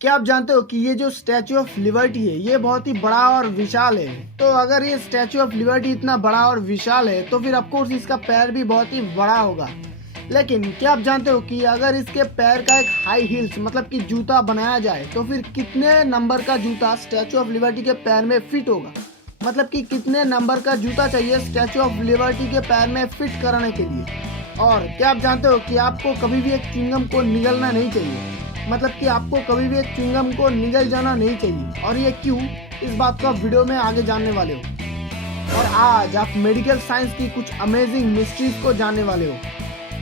क्या आप जानते हो कि ये जो स्टैचू ऑफ लिबर्टी है ये बहुत ही बड़ा और विशाल है। तो अगर ये स्टैचू ऑफ लिबर्टी इतना बड़ा और विशाल है तो फिर ऑफकोर्स इसका पैर भी बहुत ही बड़ा होगा। लेकिन क्या आप जानते हो कि अगर इसके पैर का एक हाई हील्स मतलब कि जूता बनाया जाए तो फिर कितने नंबर का जूता स्टैचू ऑफ लिबर्टी के पैर में फिट होगा। मतलब कि कितने नंबर का जूता चाहिए स्टैचू ऑफ लिबर्टी के पैर में फिट कराने के लिए। और क्या आप जानते हो कि आपको कभी भी एक च्युइंगम को निगलना नहीं चाहिए। मतलब कि आपको कभी भी एक च्युइंगम को निगल जाना नहीं चाहिए। और ये क्यों, इस बात को आप वीडियो में आगे जानने वाले हो। और आज आप मेडिकल साइंस की कुछ अमेजिंग मिस्ट्रीज को जानने वाले हो।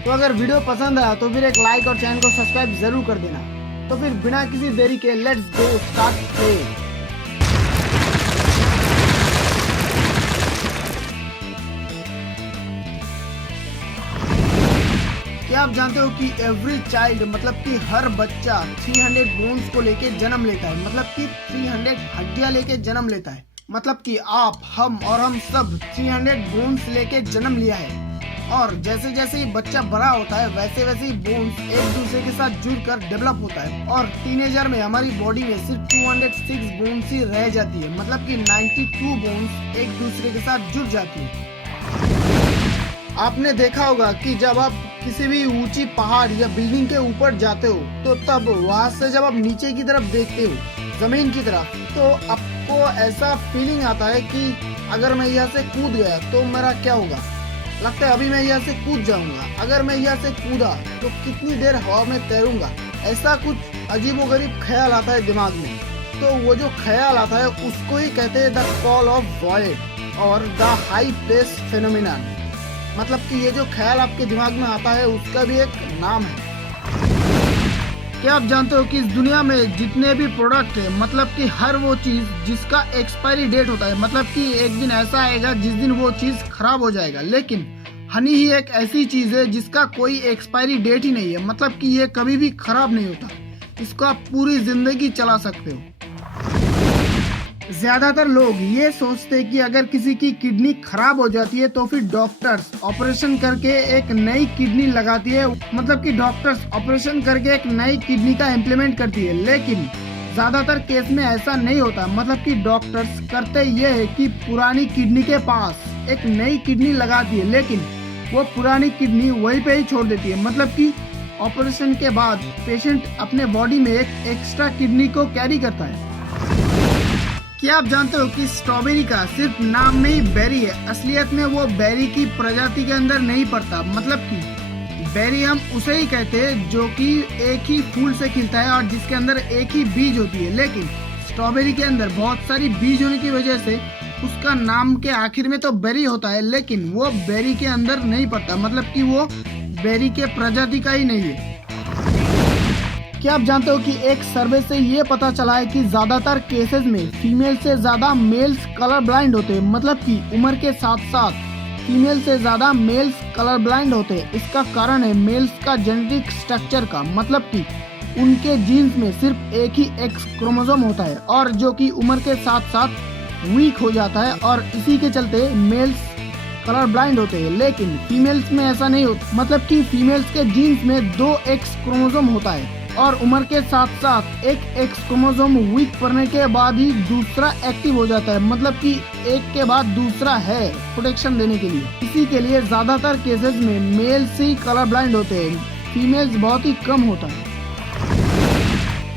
तो अगर वीडियो पसंद आया तो फिर एक लाइक और चैनल को सब्सक्राइब जरूर कर देना। तो फिर बिना किसी देरी के लेट्स गो स्टार्ट प्ले। क्या आप जानते हो कि एवरी चाइल्ड मतलब कि हर बच्चा 300 बोन्स को लेके जन्म लेता है। मतलब कि 300 हड्डियां लेके जन्म लेता है। मतलब कि आप, हम और हम सब 300 बोन्स लेके जन्म लिया है। और जैसे जैसे ये बच्चा बड़ा होता है वैसे वैसे ही बोन्स एक दूसरे के साथ जुड़कर डेवलप होता है। और टीनेजर में हमारी बॉडी में सिर्फ 206 बोन्स ही रह जाती है। मतलब कि 92 बोन्स एक दूसरे के साथ जुड़ जाती है। आपने देखा होगा कि जब आप किसी भी ऊंची पहाड़ या बिल्डिंग के ऊपर जाते हो तो तब वहां से जब आप नीचे की तरफ देखते हो जमीन की तरफ तो आपको ऐसा फीलिंग आता है कि अगर मैं यहाँ से कूद गया तो मेरा क्या होगा। लगता है अभी मैं यहाँ से कूद जाऊंगा। अगर मैं यहाँ से कूदा तो कितनी देर हवा में तैरूंगा। ऐसा कुछ अजीबोगरीब ख्याल आता है दिमाग में। तो वो जो ख्याल आता है उसको ही कहते हैं द कॉल ऑफ वॉइड और द हाई पेस फेनोमेनन। मतलब कि ये जो ख्याल आपके दिमाग में आता है उसका भी एक नाम है। क्या आप जानते हो कि इस दुनिया में जितने भी प्रोडक्ट है मतलब कि हर वो चीज जिसका एक्सपायरी डेट होता है। मतलब कि एक दिन ऐसा आएगा जिस दिन वो चीज खराब हो जाएगा। लेकिन हनी ही एक ऐसी चीज है जिसका कोई एक्सपायरी डेट ही नहीं है। मतलब कि ये कभी भी खराब नहीं होता। इसको आप पूरी जिंदगी चला सकते हो। ज्यादातर लोग ये सोचते हैं कि अगर किसी की किडनी खराब हो जाती है तो फिर डॉक्टर्स ऑपरेशन करके एक नई किडनी लगाती है। मतलब कि डॉक्टर्स ऑपरेशन करके एक नई किडनी का इम्प्लीमेंट करती है। लेकिन ज्यादातर केस में ऐसा नहीं होता। मतलब कि डॉक्टर्स करते ये है कि पुरानी किडनी के पास एक नई किडनी लगाती है लेकिन वो पुरानी किडनी वहीं पे ही छोड़ देती है। मतलब कि ऑपरेशन के बाद पेशेंट अपने बॉडी में एक एक्स्ट्रा किडनी को कैरी करता है। क्या आप जानते हो कि स्ट्रॉबेरी का सिर्फ नाम में ही बेरी है, असलियत में वो बेरी की प्रजाति के अंदर नहीं पड़ता। मतलब कि बेरी हम उसे ही कहते हैं जो कि एक ही फूल से खिलता है और जिसके अंदर एक ही बीज होती है। लेकिन स्ट्रॉबेरी के अंदर बहुत सारी बीज होने की वजह से उसका नाम के आखिर में तो बेरी होता है लेकिन वो बेरी के अंदर नहीं पड़ता। मतलब कि वो बेरी के प्रजाति का ही नहीं है। क्या आप जानते हो कि एक सर्वे से ये पता चला है कि ज्यादातर केसेस में फीमेल से ज्यादा मेल्स कलर ब्लाइंड होते हैं। मतलब कि उम्र के साथ साथ फीमेल से ज्यादा मेल्स कलर ब्लाइंड होते हैं। इसका कारण है मेल्स का जेनेटिक स्ट्रक्चर का। मतलब कि उनके जीन्स में सिर्फ एक ही एक्स क्रोमोसोम होता है और जो कि उम्र के साथ साथ वीक हो जाता है और इसी के चलते मेल्स कलर ब्लाइंड होते हैं। लेकिन फीमेल्स में ऐसा नहीं होता। मतलब कि फीमेल्स के जीन्स में 2 एक्स क्रोमोसोम होता है और उम्र के साथ साथ एक एक्स क्रोमोसोम वीक पड़ने के बाद ही दूसरा एक्टिव हो जाता है। मतलब कि एक के बाद दूसरा है प्रोटेक्शन देने के लिए। इसी के लिए ज्यादातर केसेस में मेल्स ही कलर ब्लाइंड होते हैं, फीमेल्स बहुत ही कम होता है।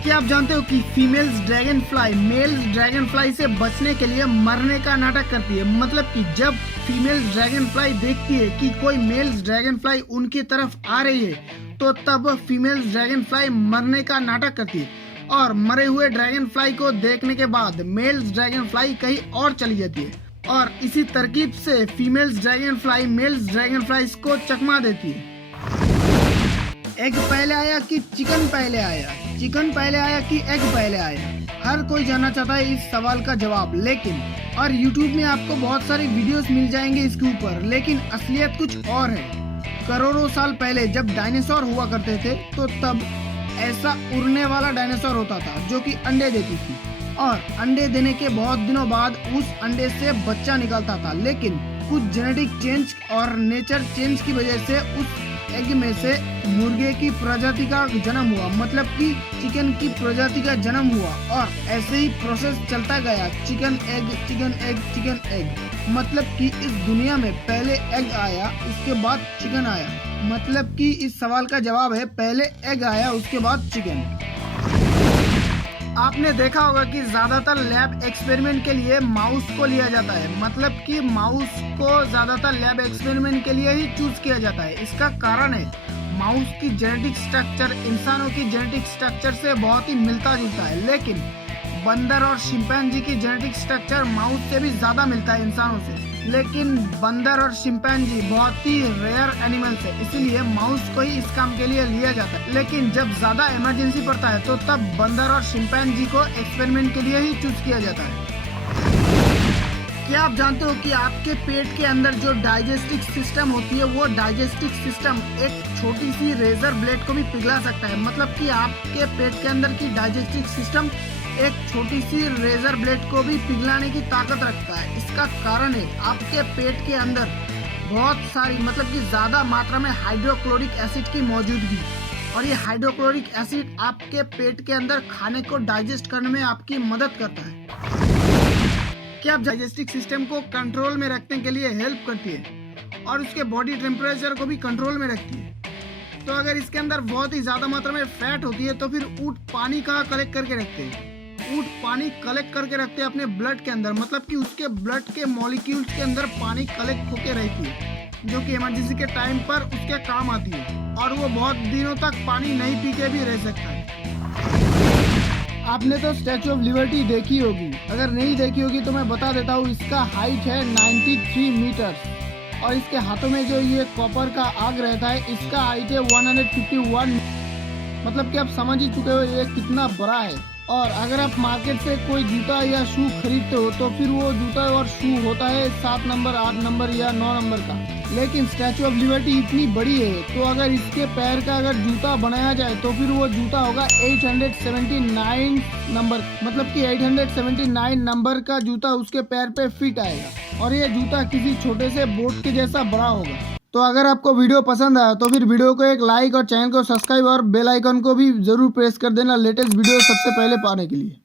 क्या आप जानते हो कि females dragonfly males dragonfly से बचने के लिए मरने का नाटक करती है। मतलब कि जब फीमेल्स ड्रैगन फ्लाई देखती है कि कोई मेल्स ड्रैगन फ्लाई उनकी तरफ आ रही है तो तब फीमेल्स ड्रैगन फ्लाई मरने का नाटक करती है और मरे हुए ड्रैगन फ्लाई को देखने के बाद मेल्स ड्रैगन फ्लाई कहीं और चली जाती है। और इसी तरकीब से females dragonfly males dragonflies को चकमा देती है। एग पहले आया कि चिकन पहले आया, चिकन पहले आया कि एग पहले आया। हर कोई जानना चाहता है इस सवाल का जवाब। लेकिन और YouTube में आपको बहुत सारी वीडियोस मिल जाएंगे इसके ऊपर। लेकिन असलियत कुछ और है। करोड़ों साल पहले जब डायनासोर हुआ करते थे तो तब ऐसा उड़ने वाला डायनासोर होता था जो कि अंडे देती थी और अंडे देने के बहुत दिनों बाद उस अंडे से बच्चा निकलता था। लेकिन कुछ जेनेटिक चेंज और नेचर चेंज की वजह से उस एग में से मुर्गे की प्रजाति का जन्म हुआ, मतलब कि चिकन की प्रजाति का जन्म हुआ और ऐसे ही प्रोसेस चलता गया, chicken egg chicken egg chicken egg. मतलब कि इस दुनिया में पहले एग आया उसके बाद चिकन आया। मतलब कि इस सवाल का जवाब है पहले एग आया उसके बाद चिकन। आपने देखा होगा कि ज्यादातर लैब एक्सपेरिमेंट के लिए माउस को लिया जाता है, मतलब कि माउस को ज्यादातर लैब एक्सपेरिमेंट के लिए ही चूज किया जाता है। इसका कारण है माउस की जेनेटिक स्ट्रक्चर इंसानों की जेनेटिक स्ट्रक्चर से बहुत ही मिलता जुलता है, लेकिन बंदर और शिंपैंजी की जेनेटिक स्ट्रक्चर माउस से भी ज्यादा मिलता है इंसानों से। लेकिन बंदर और शिंपैंजी बहुत ही रेयर एनिमल्स है, इसलिए माउस को ही इस काम के लिए लिया जाता है। लेकिन जब ज्यादा इमरजेंसी पड़ता है तो तब बंदर और शिंपैंजी को एक्सपेरिमेंट के लिए ही चूज किया जाता है। क्या आप जानते हो कि आपके पेट के अंदर जो डाइजेस्टिव सिस्टम होती है वो डाइजेस्टिव सिस्टम एक छोटी सी रेजर ब्लेड को भी पिघला सकता है। मतलब कि आपके पेट के अंदर की डाइजेस्टिव सिस्टम एक छोटी सी रेजर ब्लेड को भी पिघलाने की ताकत रखता है। इसका कारण है आपके पेट के अंदर बहुत सारी मतलब कि ज्यादा मात्रा में हाइड्रोक्लोरिक एसिड की मौजूदगी, और ये हाइड्रोक्लोरिक एसिड आपके पेट के अंदर खाने को डाइजेस्ट करने में आपकी मदद करता है। क्या आप डाइजेस्टिव सिस्टम को कंट्रोल में रखने के लिए हेल्प करती है और उसके बॉडी टेम्परेचर को भी कंट्रोल में रखती है। तो अगर इसके अंदर बहुत ही ज्यादा मात्रा में फैट होती है तो फिर ऊंट पानी कहाँ कलेक्ट करके रखते हैं? ऊंट पानी कलेक्ट करके रखते हैं अपने ब्लड के अंदर, मतलब कि उसके ब्लड के मॉलिक्यूल्स के अंदर पानी कलेक्ट होके रहती है, जो कि इमरजेंसी के टाइम पर उसके काम आती है और वो बहुत दिनों तक पानी नहीं पी के भी रह सकता है। आपने तो स्टैचू ऑफ लिबर्टी देखी होगी, अगर नहीं देखी होगी तो मैं बता देता हूँ। इसका हाइट है 93 मीटर और इसके हाथों में जो ये कॉपर का आग रहता है इसका हाइट है 151। मतलब कि आप समझ ही चुके हो ये कितना बड़ा है। और अगर आप मार्केट से कोई जूता या शू खरीदते हो तो फिर वो जूता और शू होता है 7 नंबर 8 नंबर या 9 नंबर का, लेकिन स्टैचू ऑफ लिबर्टी इतनी बड़ी है तो अगर इसके पैर का अगर जूता बनाया जाए तो फिर वो जूता होगा 879 नंबर, मतलब कि 879 नंबर का जूता उसके पैर पे फिट आएगा और ये जूता किसी छोटे से बोट के जैसा बड़ा होगा। तो अगर आपको वीडियो पसंद आया तो फिर वीडियो को एक लाइक और चैनल को सब्सक्राइब और बेल आइकन को भी जरूर प्रेस कर देना लेटेस्ट वीडियो सबसे पहले पाने के लिए।